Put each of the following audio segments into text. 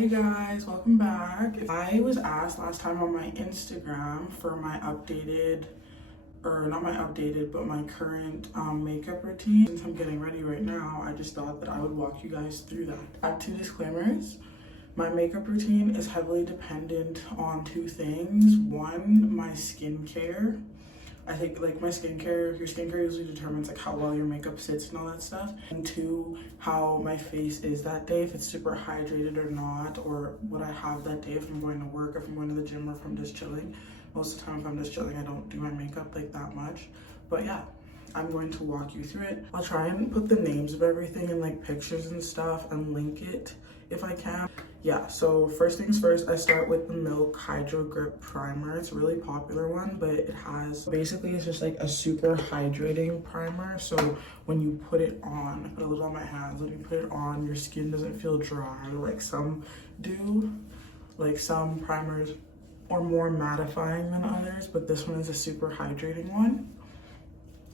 Hi guys, welcome back. I was asked last time on my Instagram for my updated, or not my updated, but my current makeup routine. Since I'm getting ready right now, I just thought that I would walk you guys through that. I have two disclaimers. My makeup routine is heavily dependent on two things. One, my skincare. I think like my skincare, your skincare usually determines like how well your makeup sits and all that stuff. And two, how my face is that day, if it's super hydrated or not, or what I have that day, if I'm going to work, if I'm going to the gym, or if I'm just chilling. Most of the time if I'm just chilling, I don't do my makeup like that much. But yeah, I'm going to walk you through it. I'll try and put the names of everything in like pictures and stuff and link it if I can. Yeah, so first things first, I start with the Milk Hydro Grip Primer. It's a really popular one, but it has, basically it's just like a super hydrating primer. So when you put it on, I put a little on my hands, when you put it on, your skin doesn't feel dry like some do. Like some primers are more mattifying than others, but this one is a super hydrating one.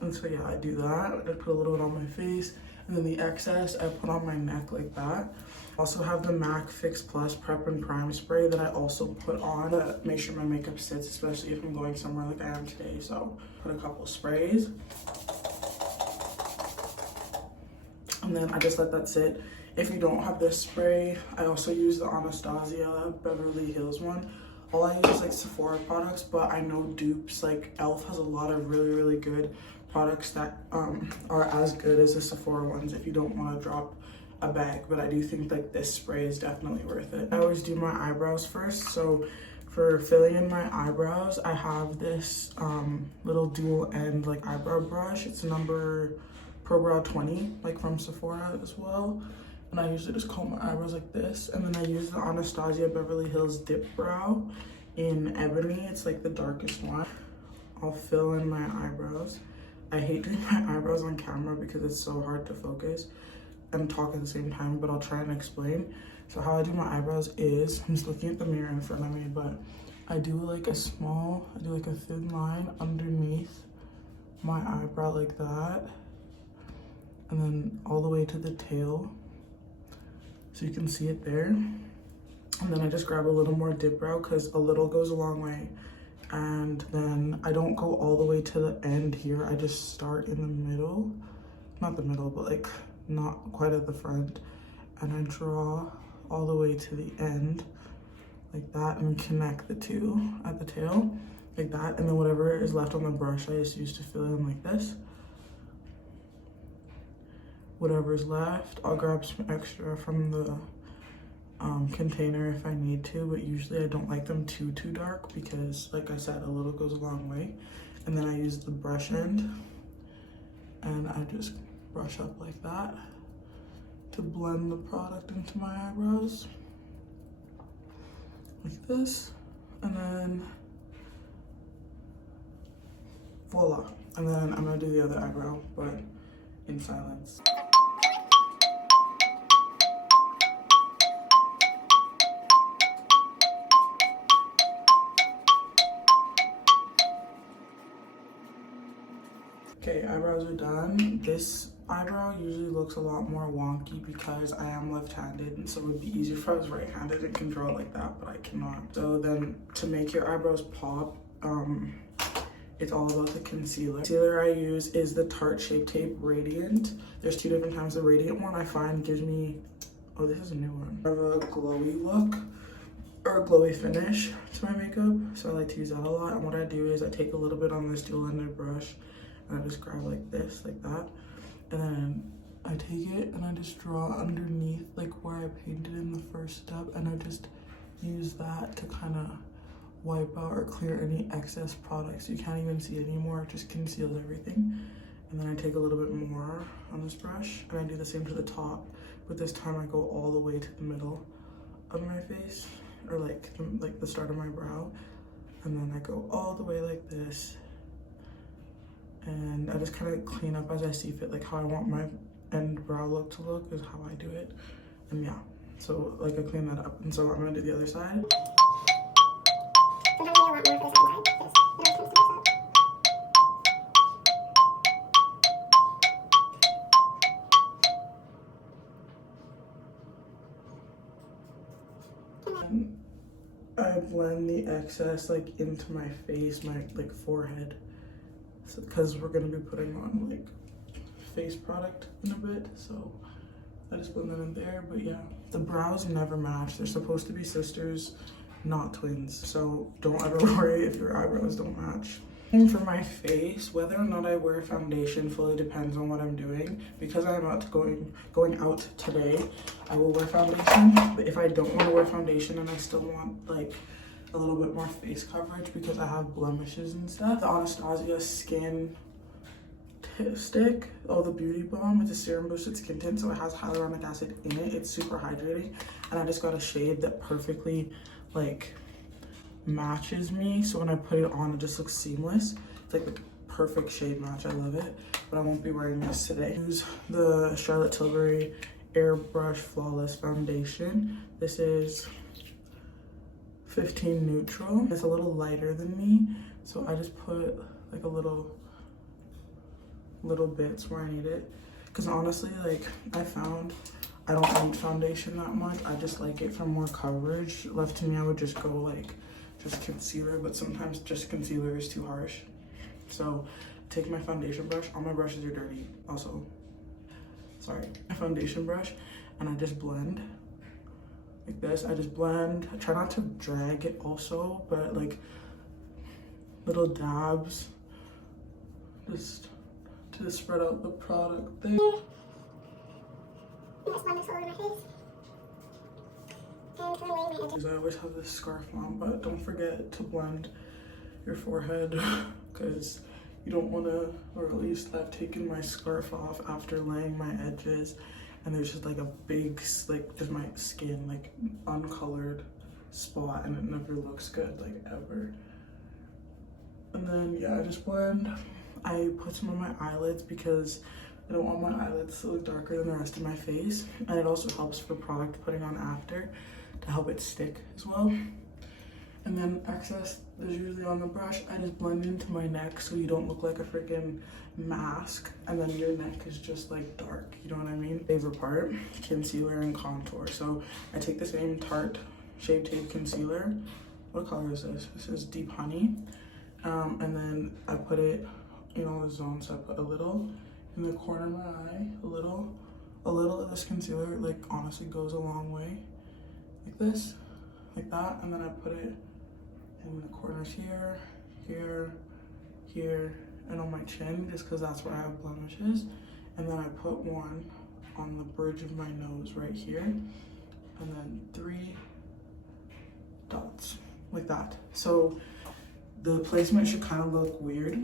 And so yeah, I do that. I put a little bit on my face, and then the excess I put on my neck like that. Also have the MAC Fix Plus Prep and Prime Spray that I also put on to make sure my makeup sits, especially if I'm going somewhere like I am today. So put a couple sprays. And then I just let that sit. If you don't have this spray, I also use the ANASTASIA Beverly Hills one. All I use is like Sephora products, but I know dupes like e.l.f. has a lot of really good products that are as good as the Sephora ones if you don't want to drop a bag. But I do think like this spray is definitely worth it. I always do my eyebrows first. So for filling in my eyebrows, I have this little dual end like eyebrow brush. It's number Pro Brow 20, like from Sephora as well. And I usually just comb my eyebrows like this. And then I use the Anastasia Beverly Hills Dip Brow in Ebony. It's like the darkest one. I'll fill in my eyebrows. I hate doing my eyebrows on camera because it's so hard to focus and talk at the same time, but I'll try and explain. So how I do my eyebrows is, I'm just looking at the mirror in front of me, but I do like a thin line underneath my eyebrow like that. And then all the way to the tail. So you can see it there. And then I just grab a little more dip brow because a little goes a long way. And then I don't go all the way to the end here. I just start in the middle. Not the middle, but like not quite at the front. And I draw all the way to the end like that and connect the two at the tail like that. And then whatever is left on the brush, I just use to fill in like this. Whatever's left, I'll grab some extra from the container if I need to, but usually I don't like them too dark because like I said, a little goes a long way. And then I use the brush end and I just brush up like that to blend the product into my eyebrows like this. And then voila. And then I'm gonna do the other eyebrow, but in silence. Okay, eyebrows are done. This eyebrow usually looks a lot more wonky because I am left-handed, and so it would be easier if I was right-handed and can draw like that, but I cannot. So then to make your eyebrows pop, it's all about the concealer. The concealer I use is the Tarte Shape Tape Radiant. There's two different kinds. The Radiant one I find gives me, oh, this is a new one, of a glowy look or a glowy finish to my makeup. So I like to use that a lot. And what I do is I take a little bit on this dual-ended brush and I just grab like this, like that. And then I take it and I just draw underneath like where I painted in the first step. And I just use that to kind of wipe out or clear any excess products. You can't even see it anymore, it just conceals everything. And then I take a little bit more on this brush and I do the same to the top, but this time I go all the way to the middle of my face, or like the start of my brow. And then I go all the way like this. And I just kind of clean up as I see fit, like how I want my end brow look to look is how I do it. And yeah, so like I clean that up. And so I'm gonna do the other side. then I blend the excess like into my face, my like forehead, because we're gonna be putting on like face product in a bit, so I just blend them in there. But yeah, the brows never match. They're supposed to be sisters, not twins, so don't ever worry if your eyebrows don't match. And for my face, whether or not I wear foundation fully depends on what I'm doing. Because I'm going out today, I will wear foundation. But if I don't want to wear foundation and I still want like a little bit more face coverage because I have blemishes and stuff, the Anastasia skin stick, the beauty balm, it's a serum boosted skin tint, so it has hyaluronic acid in it. It's super hydrating, and I just got a shade that perfectly like matches me, so when I put it on it just looks seamless. It's like the perfect shade match. I love it, but I won't be wearing this today. Use the Charlotte Tilbury Airbrush Flawless Foundation. This is 15 neutral. It's a little lighter than me, so I just put like a little bits where I need it, because honestly, like, I found I don't need foundation that much. I just like it for more coverage. Left to me, I would just go like just concealer, but sometimes just concealer is too harsh. So take my foundation brush. All my brushes are dirty also, sorry. My foundation brush, and I just blend like this. I just blend. I try not to drag it also, but like little dabs just to spread out the product there. I always have this scarf on, but don't forget to blend your forehead because you don't want to, or at least I've taken my scarf off after laying my edges, and there's just like a big, like, just my skin, like uncolored spot, and it never looks good, like, ever. And then yeah, I just blend. I put some on my eyelids because I don't want my eyelids to look darker than the rest of my face, and it also helps for product putting on after to help it stick as well. And then excess is usually on the brush. I just blend into my neck so you don't look like a freaking mask, and then your neck is just like dark, you know what I mean? Favorite part, concealer and contour. So I take the same Tarte Shape Tape concealer. What color is this? This is Deep Honey. And then I put it in all the zones. So I put a little in the corner of my eye, a little of this concealer, like, honestly goes a long way. Like this, like that, and then I put it in the corners here, here, here, and on my chin, just because that's where I have blemishes. And then I put one on the bridge of my nose right here, and then 3 dots, like that. So the placement should kind of look weird.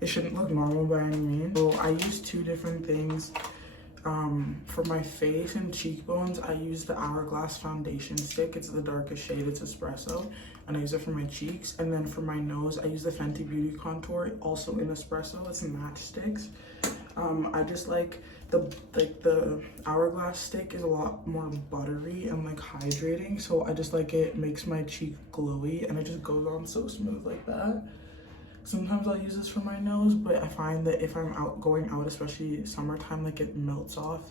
It shouldn't look normal by any means. So I use 2 different things. For my face and cheekbones, I use the Hourglass foundation stick. It's the darkest shade, it's espresso, and I use it for my cheeks. And then for my nose, I use the Fenty Beauty Contour, also in espresso. It's MATCHSTIX. I just like the Hourglass stick is a lot more buttery and like hydrating, so I just like it makes my cheek glowy, and it just goes on so smooth like that. Sometimes I'll use this for my nose, but I find that if I'm going out, especially summertime, like, it melts off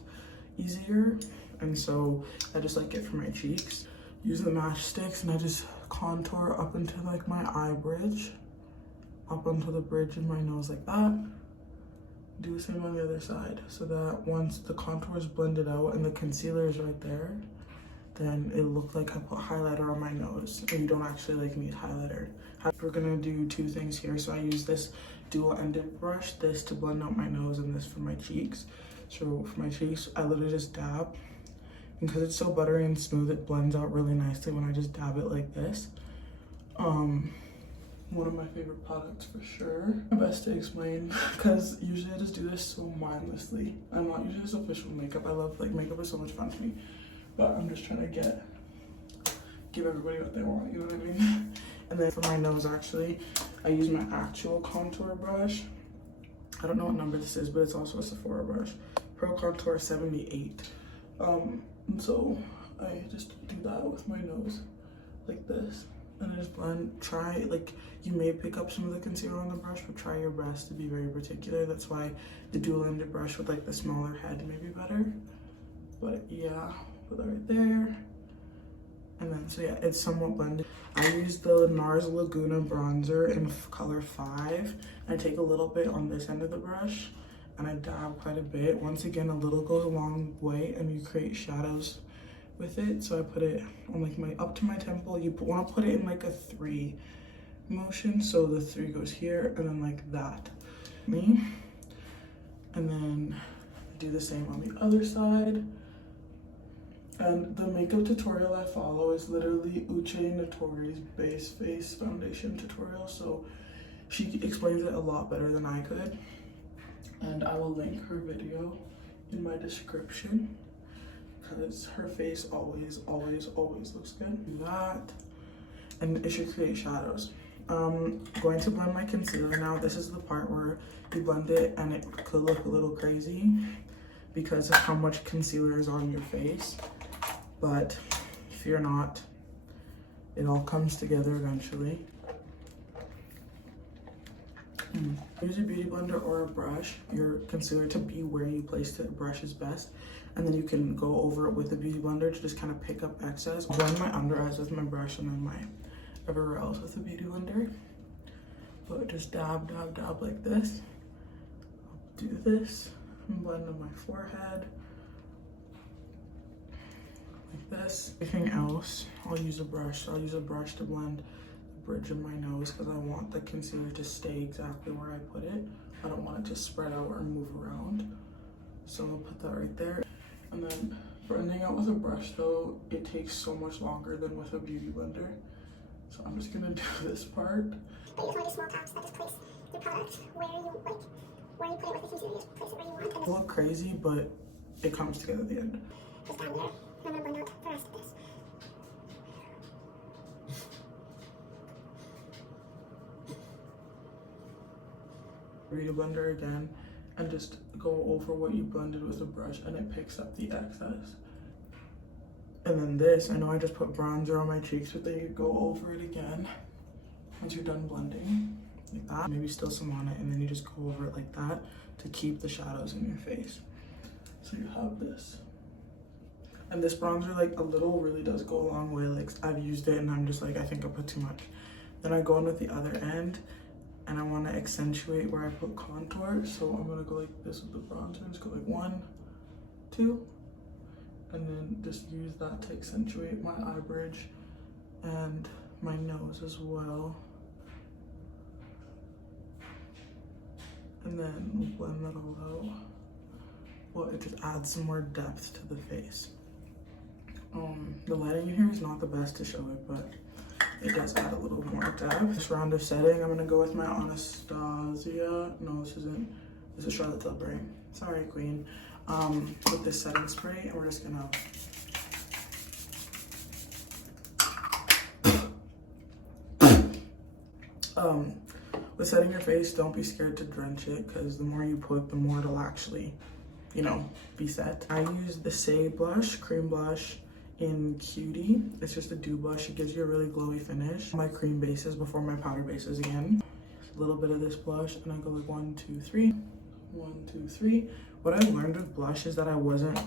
easier, and so I just like it for my cheeks. Use the MATCHSTIX, and I just contour up into like my eye bridge, up onto the bridge of my nose like that. Do the same on the other side, so that once the contour is blended out and the concealer is right there, then it looked like I put highlighter on my nose, and you don't actually like need highlighter. We're gonna do 2 things here. So I use this dual-ended brush, this to blend out my nose and this for my cheeks. So for my cheeks, I literally just dab, and because it's so buttery and smooth, it blends out really nicely when I just dab it like this. One of my favorite products for sure. Best to explain, because usually I just do this so mindlessly. I'm not usually this official makeup. I love, like, makeup is so much fun to me, but I'm just trying to give everybody what they want, you know what I mean? And then for my nose, actually, I use my actual contour brush. I don't know what number this is, but it's also a Sephora brush. Pro Contour 78. And so I just do that with my nose, like this. And I just blend. Try, like, you may pick up some of the concealer on the brush, but try your best to be very particular. That's why the dual-ended brush with like the smaller head may be better. But yeah, put that right there. And then, so yeah, it's somewhat blended. I use the NARS Laguna bronzer in color 5. I take a little bit on this end of the brush and I dab quite a bit. Once again, a little goes a long way and you create shadows with it. So I put it on like my, up to my temple. You want to put it in like a 3 motion. So the 3 goes here and then like that. Me. And then do the same on the other side. And the makeup tutorial I follow is literally Uchjn Notori's base face foundation tutorial. So she explains it a lot better than I could. And I will link her video in my description because her face always looks good. Do that. And it should create shadows. Going to blend my concealer now. This is the part where you blend it and it could look a little crazy because of how much concealer is on your face. But fear not, it all comes together eventually. Use a beauty blender or a brush, your concealer to be where you placed it. A brush is best. And then you can go over it with a beauty blender to just kind of pick up excess. Blend my under eyes with my brush and then my everywhere else with a beauty blender. But just dab, dab, dab like this. I'll do this and blend on my forehead. Like this. Everything else, I'll use a brush. I'll use a brush to blend the bridge of my nose because I want the concealer to stay exactly where I put it. I don't want it to spread out or move around. So I'll put that right there. And then blending out with a brush though, it takes so much longer than with a beauty blender. So I'm just gonna do this part. But you can only small taps that just place your product where you like, where you put it with the concealer, you just place it where you want. It'll look crazy, but it comes together at the end. Just down there. I'm gonna blend out the rest of this. Beauty blender again and just go over what you blended with a brush and it picks up the excess. And then this, I know I just put bronzer on my cheeks, but then you go over it again once you're done blending, like that. Maybe still some on it, and then you just go over it like that to keep the shadows in your face. So you have this. And this bronzer, like a little really does go a long way. Like I've used it and I'm just like, I think I put too much. Then I go in with the other end and I want to accentuate where I put contour. So I'm gonna go like this with the bronzer. Just go like 1, 2. And then just use that to accentuate my eye bridge and my nose as well. And then blend that all out. Well, it just adds some more depth to the face. The lighting in here is not the best to show it, but it does add a little more depth. This round of setting, I'm gonna go with my ANASTASIA. No, this isn't. This is Charlotte Tilbury. Sorry, queen. With this setting spray, and we're just gonna with setting your face, don't be scared to drench it because the more you put, the more it'll actually, you know, be set. I use the SAIE blush, cream blush in Cutie. It's just a dew blush. It gives you a really glowy finish. My cream bases before my powder bases again. A little bit of this blush and I go like 1, 2, 3. 1, 2, 3. What I've learned with blush is that I wasn't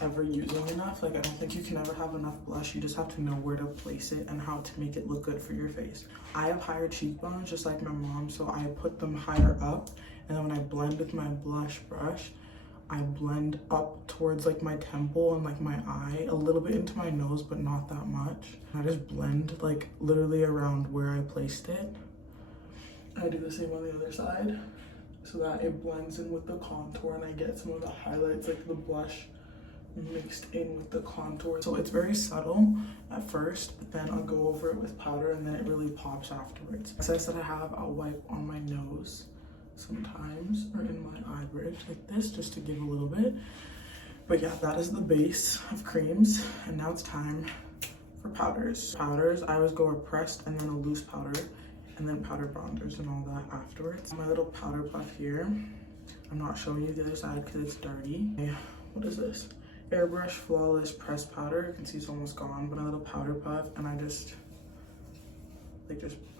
ever using enough. Like I don't think you can ever have enough blush. You just have to know where to place it and how to make it look good for your face. I have higher cheekbones just like my mom, so I put them higher up, and then when I blend with my blush brush, I blend up towards like my temple and like my eye, a little bit into my nose, but not that much. I just blend like literally around where I placed it. I do the same on the other side so that it blends in with the contour and I get some of the highlights, like the blush mixed in with the contour. So it's very subtle at first, but then I'll go over it with powder and then it really pops afterwards. Excess that I have, I'll wipe on my nose sometimes or in my eye bridge like this just to give a little bit. But yeah, that is the base of creams, and now it's time for powders. Powders, I always go a pressed and then a loose powder and then powder bronzers and all that afterwards. My little powder puff here, I'm not showing you the other side because it's dirty. What is this? Airbrush Flawless Pressed Powder. You can see it's almost gone, but a little powder puff, and I just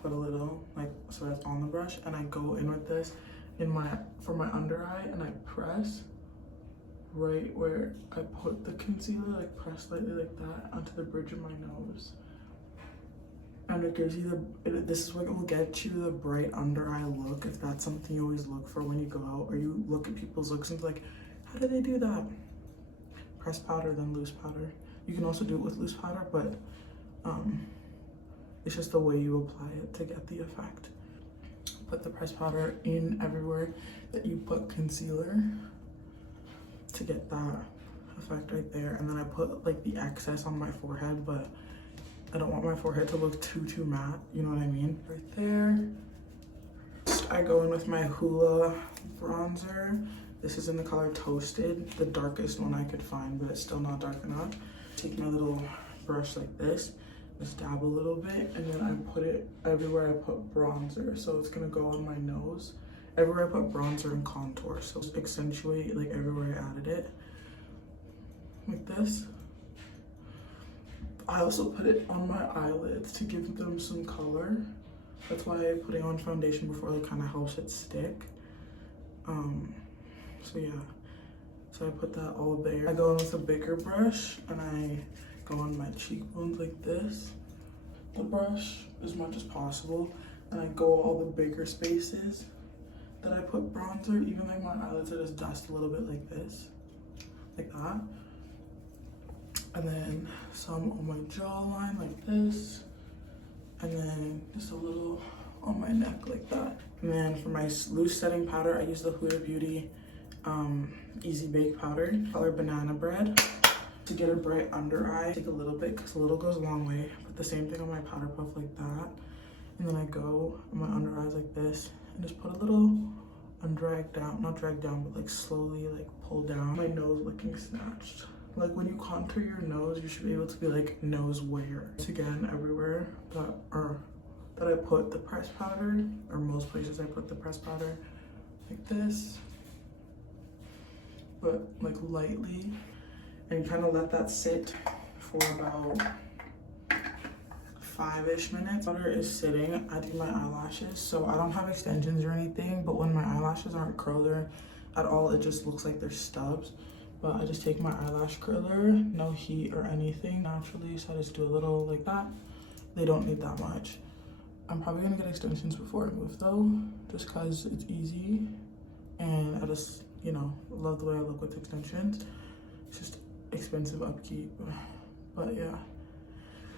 put a little like so that's on the brush, and I go in with this in my for my under eye and I press right where I put the concealer, like press slightly like that onto the bridge of my nose. And it gives you this is what will get you the bright under eye look, if that's something you always look for when you go out or you look at people's looks and be like, how do they do that? Press powder, then loose powder. You can also do it with loose powder, but it's just the way you apply it to get the effect. Put the pressed powder in everywhere that you put concealer to get that effect right there. And then I put like the excess on my forehead, but I don't want my forehead to look too matte, you know what I mean? Right there. I go in with my HUDA bronzer. This is in the color Toasted, the darkest one I could find, but it's still not dark enough. Take my little brush like this, just dab a little bit, and then I put it everywhere I put bronzer. So it's gonna go on my nose, everywhere I put bronzer and contour. So accentuate like everywhere I added it, like this. I also put it on my eyelids to give them some color. That's why putting on foundation before like kind of helps it stick. So yeah, so I put that all there. I go in with a bigger brush and I go on my cheekbones like this. The brush as much as possible, and I go all the bigger spaces that I put bronzer, even like my eyelids, I just dust a little bit like this, like that. And then some on my jawline like this, and then just a little on my neck like that. And then for my loose setting powder, I use the Huda Beauty Easy Bake Powder, color Banana Bread. To get a bright under eye, take a little bit because a little goes a long way. Put the same thing on my powder puff like that. And then I go on my under eyes like this and just put a little drag down, not drag down, but like slowly like pull down. My nose looking snatched. Like when you contour your nose, you should be able to be like nose where. It's again everywhere that I put the pressed powder, or most places I put the pressed powder like this, but like lightly, and kind of let that sit for about 5-ish minutes. Powder is sitting. I do my eyelashes, so I don't have extensions or anything, but when my eyelashes aren't curled or at all, it just looks like they're stubs. But I just take my eyelash curler, no heat or anything, naturally, so I just do a little like that. They don't need that much. I'm probably gonna get extensions before I move though, just cause it's easy, and I just, you know, love the way I look with extensions. It's just expensive upkeep, but yeah.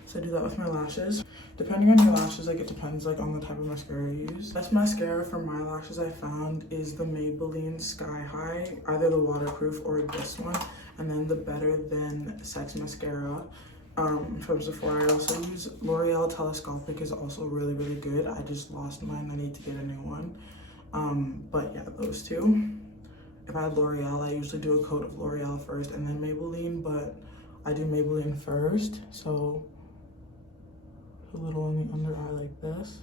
So I do that with my lashes. Depending on your lashes, like it depends like on the type of mascara you use. Best mascara for my lashes I found is the Maybelline Sky High, either the waterproof or this one. And then the Better Than Sex Mascara from Sephora. I also use L'Oreal Telescopic, is also really good. I just lost mine, I need to get a new one. But yeah, those two. If I had L'Oreal, I usually do a coat of L'Oreal first and then Maybelline, but I do Maybelline first, so a little on the under eye like this.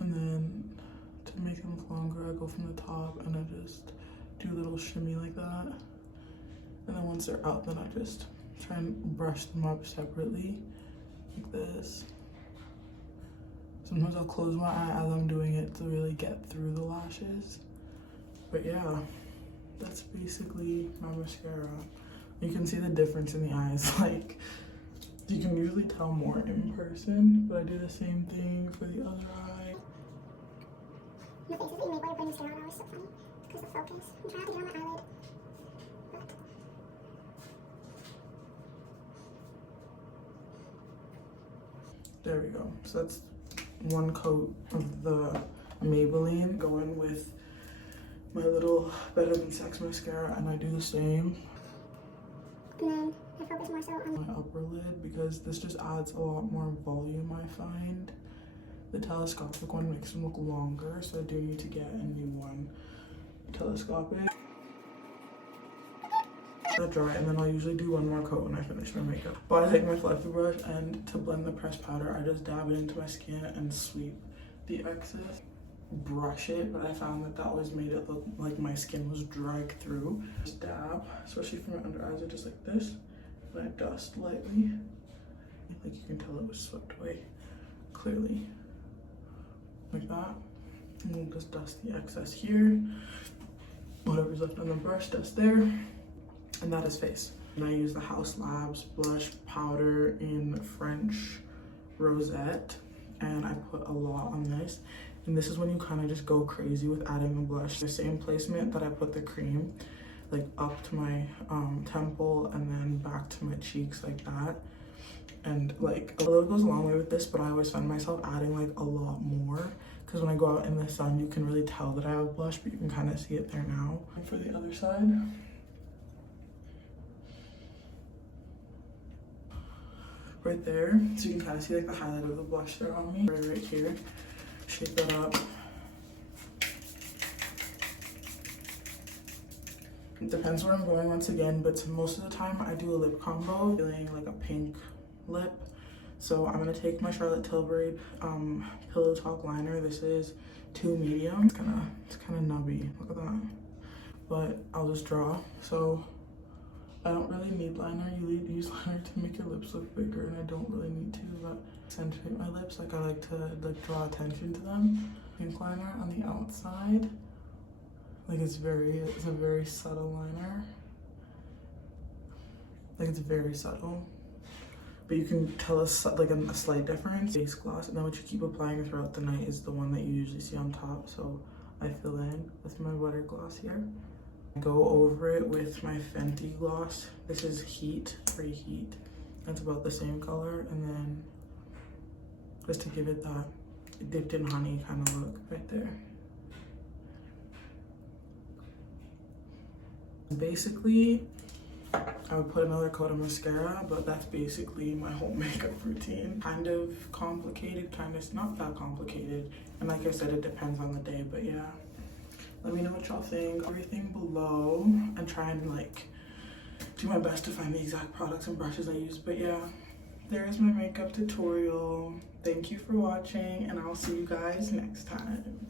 And then to make them look longer, I go from the top and I just do a little shimmy like that. And then once they're out, then I just try and brush them up separately, like this. Sometimes I'll close my eye as I'm doing it to really get through the lashes. But yeah, that's basically my mascara. You can see the difference in the eyes. Like, you can usually tell more in person, but I do the same thing for the other eye. The faces that you make while you're putting mascara on are so funny because the focus. I'm trying not to get on my eyelid, but there we go. So that's one coat of the Maybelline. Go in with my little Better Than Sex mascara, and I do the same. And then I focus more so on my upper lid, because this just adds a lot more volume, I find. The telescopic one makes them look longer, so I do need to get a new one. Telescopic. Let dry, and then I'll usually do one more coat when I finish my makeup. But I take my fluffy brush, and to blend the pressed powder, I just dab it into my skin and sweep the excess. Brush it, but I found that always made it look like my skin was dragged through. Just dab, especially for my under eyes, are just like this, and I dust lightly. Like you can tell it was swept away clearly, like that. And we'll just dust the excess here. Whatever's left on the brush, dust there. And that is face. And I use the HOUS Labs blush powder in French Rosette. And I put a lot on this. And this is when you kind of just go crazy with adding the blush. The same placement that I put the cream, like up to my temple and then back to my cheeks like that. And like a little goes a long way with this, but I always find myself adding like a lot more because when I go out in the sun, you can really tell that I have blush, but you can kind of see it there now. And for the other side. Right there, so you can kind of see like the highlight of the blush there on me. Right here. Shake that up. It depends where I'm going once again, but most of the time I do a lip combo, feeling like a pink lip. So I'm gonna take my Charlotte Tilbury Pillow Talk liner. This is 2 medium. It's kind of nubby. Look at that. But I'll just draw. So I don't really need liner. You use liner to make your lips look bigger, and I don't really need to accentuate my lips. Like I like to draw attention to them. Pink liner on the outside. Like it's a very subtle liner. Like it's very subtle, but you can tell a slight difference. Base gloss, and then what you keep applying throughout the night is the one that you usually see on top. So I fill in with my butter gloss here. I go over it with my Fenty gloss. This is Heat, Free Heat. It's about the same color, and then just to give it that dipped in honey kind of look right there. Basically, I would put another coat of mascara, but that's basically my whole makeup routine. Kind of complicated, kind of not that complicated. And like I said, it depends on the day, but yeah. Let me know what y'all think. Everything below, and try and like do my best to find the exact products and brushes I use. But yeah, there's my makeup tutorial. Thank you for watching, and I'll see you guys next time.